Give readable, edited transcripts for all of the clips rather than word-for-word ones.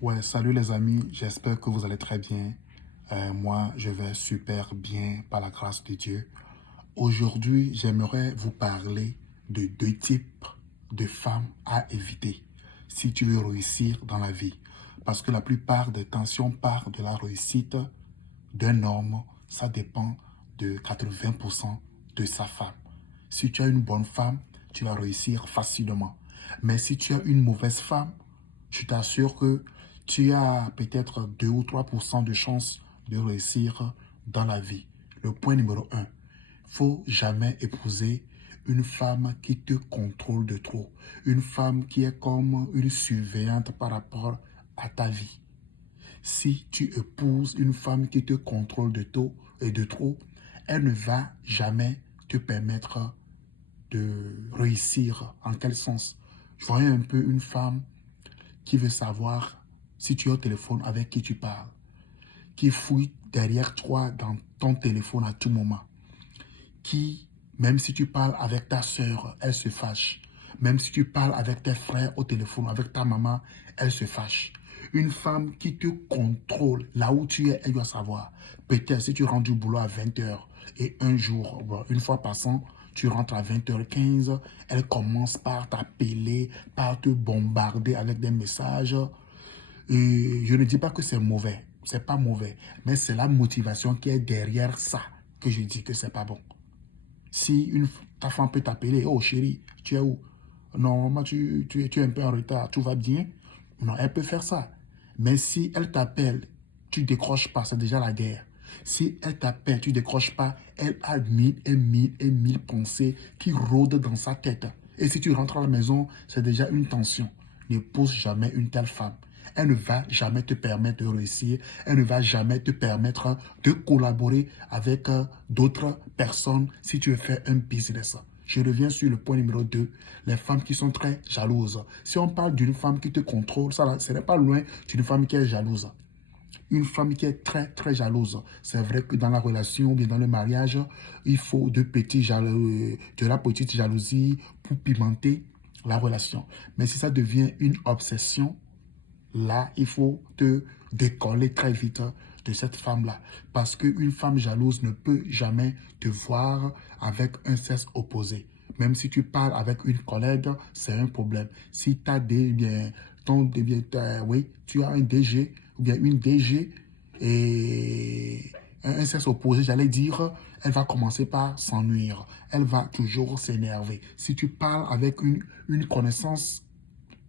Ouais, salut les amis, j'espère que vous allez très bien. Moi, je vais super bien par la grâce de Dieu. Aujourd'hui, j'aimerais vous parler de deux types de femmes à éviter si tu veux réussir dans la vie. Parce que la plupart des tensions partent de la réussite d'un homme, ça dépend de 80% de sa femme. Si tu as une bonne femme, tu vas réussir facilement. Mais si tu as une mauvaise femme, je t'assure que tu as peut-être 2 ou 3% de chances de réussir dans la vie. Le point numéro un, faut jamais épouser une femme qui te contrôle de trop. Une femme qui est comme une surveillante par rapport à ta vie. Si tu épouses une femme qui te contrôle de trop et de trop, elle ne va jamais te permettre de réussir. En quel sens? Je voyais un peu une femme qui veut savoir si tu es au téléphone avec qui tu parles, qui fouille derrière toi dans ton téléphone à tout moment, qui, même si tu parles avec ta soeur, elle se fâche. Même si tu parles avec tes frères au téléphone, avec ta maman, elle se fâche. Une femme qui te contrôle là où tu es, elle doit savoir. Peut-être si tu rentres du boulot à 20 heures et un jour, une fois passant, tu rentres à 20h15, elle commence par t'appeler, par te bombarder avec des messages. Et je ne dis pas que c'est mauvais, c'est pas mauvais, mais c'est la motivation qui est derrière ça que je dis que c'est pas bon. Si ta femme peut t'appeler, oh chérie, tu es où? Non, moi, tu es un peu en retard, tout va bien? Non, elle peut faire ça. Mais si elle t'appelle, tu décroches pas, c'est déjà la guerre. Si elle t'appelle, tu décroches pas, elle a mille et mille et mille pensées qui rôdent dans sa tête. Et si tu rentres à la maison, c'est déjà une tension. N'épouse jamais une telle femme. Elle ne va jamais te permettre de réussir. Elle ne va jamais te permettre de collaborer avec d'autres personnes si tu veux faire un business. Je reviens sur le point numéro 2, les femmes qui sont très jalouses. Si on parle d'une femme qui te contrôle, ça, ce n'est pas loin d'une femme qui est jalouse. Une femme qui est très, très jalouse. C'est vrai que dans la relation, bien dans le mariage, il faut de la petite jalousie pour pimenter la relation. Mais si ça devient une obsession, là, il faut te décoller très vite de cette femme-là. Parce qu'une femme jalouse ne peut jamais te voir avec un sexe opposé. Même si tu parles avec une collègue, c'est un problème. Si tu as oui, tu as un DG ou bien une DG et un sexe opposé, j'allais dire, elle va commencer par s'ennuire. Elle va toujours s'énerver. Si tu parles avec une connaissance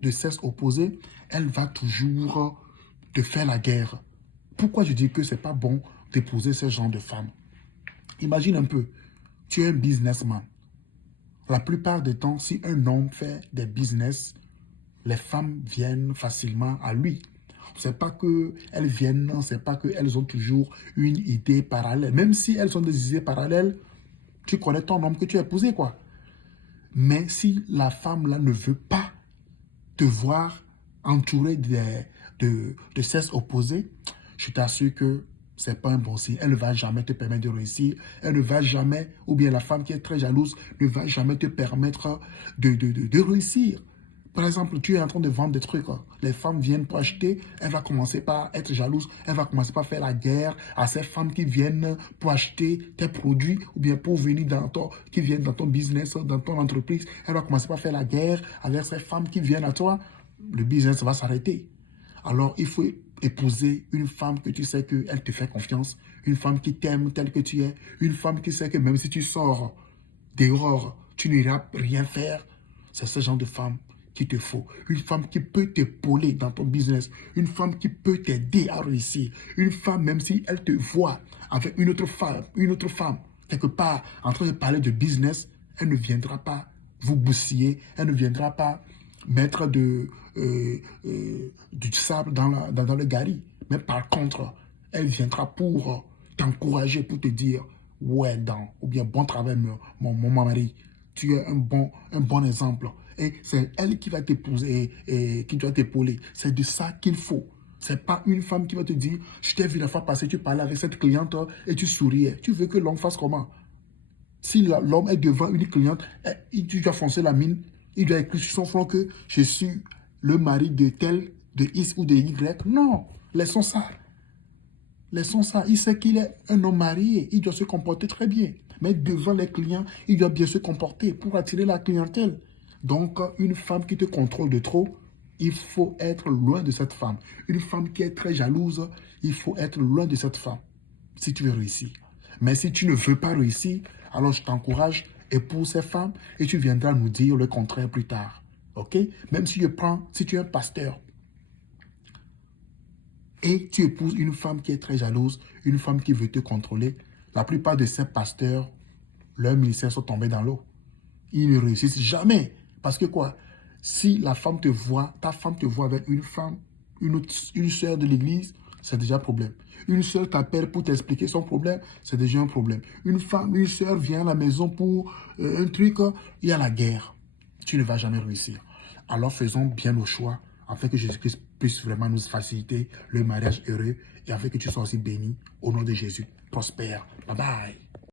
de sexe opposé, elle va toujours te faire la guerre. Pourquoi je dis que c'est pas bon d'épouser ce genre de femme? Imagine un peu, tu es un businessman. La plupart du temps, si un homme fait des business, les femmes viennent facilement à lui. C'est pas qu'elles viennent, c'est pas qu'elles ont toujours une idée parallèle. Même si elles ont des idées parallèles, tu connais ton homme que tu as épousé, quoi. Mais si la femme là ne veut pas te voir entouré de sexes opposés, je t'assure que c'est pas un bon signe. Elle ne va jamais te permettre de réussir. Elle ne va jamais, ou bien la femme qui est très jalouse, ne va jamais te permettre de réussir. Par exemple, tu es en train de vendre des trucs. Les femmes viennent pour acheter. Elle va commencer par être jalouse. Elle va commencer par faire la guerre à ces femmes qui viennent pour acheter tes produits ou bien pour venir qui viennent dans ton business, dans ton entreprise. Elle va commencer par faire la guerre avec ces femmes qui viennent à toi. Le business va s'arrêter. Alors, il faut épouser une femme que tu sais qu'elle te fait confiance. Une femme qui t'aime tel que tu es. Une femme qui sait que même si tu sors dehors, tu n'iras rien faire. C'est ce genre de femme qu'il te faut. Une femme qui peut t'épauler dans ton business. Une femme qui peut t'aider à réussir. Une femme, même si elle te voit avec une autre femme, quelque part, en train de parler de business, elle ne viendra pas vous bousiller. Elle ne viendra pas mettre du sable dans le gari. Mais par contre, elle viendra pour t'encourager, pour te dire, ouais, ou bien bon travail, mon mari. Tu es un bon exemple. Et c'est elle qui va t'épouser et qui doit t'épauler. C'est de ça qu'il faut. C'est pas une femme qui va te dire, je t'ai vu la fois passée, tu parlais avec cette cliente et tu souriais. Tu veux que l'homme fasse comment? Si l'homme est devant une cliente, tu dois foncer la mine, il doit écrire sur son front que je suis le mari de tel de X ou de Y. Non, laissons ça. Laissons ça. Il sait qu'il est un homme marié. Il doit se comporter très bien. Mais devant les clients, il doit bien se comporter pour attirer la clientèle. Donc, une femme qui te contrôle de trop, il faut être loin de cette femme. Une femme qui est très jalouse, il faut être loin de cette femme si tu veux réussir. Mais si tu ne veux pas réussir, alors je t'encourage, épouse ces femmes et tu viendras nous dire le contraire plus tard. OK? Même si si tu es un pasteur, et tu épouses une femme qui est très jalouse, une femme qui veut te contrôler, la plupart de ces pasteurs, leurs ministères sont tombés dans l'eau. Ils ne réussissent jamais. Parce que quoi? Si la femme te voit, ta femme te voit avec une femme, une soeur de l'église, c'est déjà un problème. Une soeur t'appelle pour t'expliquer son problème, c'est déjà un problème. Une femme, une soeur vient à la maison pour un truc, il y a la guerre. Tu ne vas jamais réussir. Alors faisons bien nos choix afin que Jésus-Christ puisse vraiment nous faciliter le mariage heureux et afin que tu sois aussi béni au nom de Jésus. Prospère. Bye bye.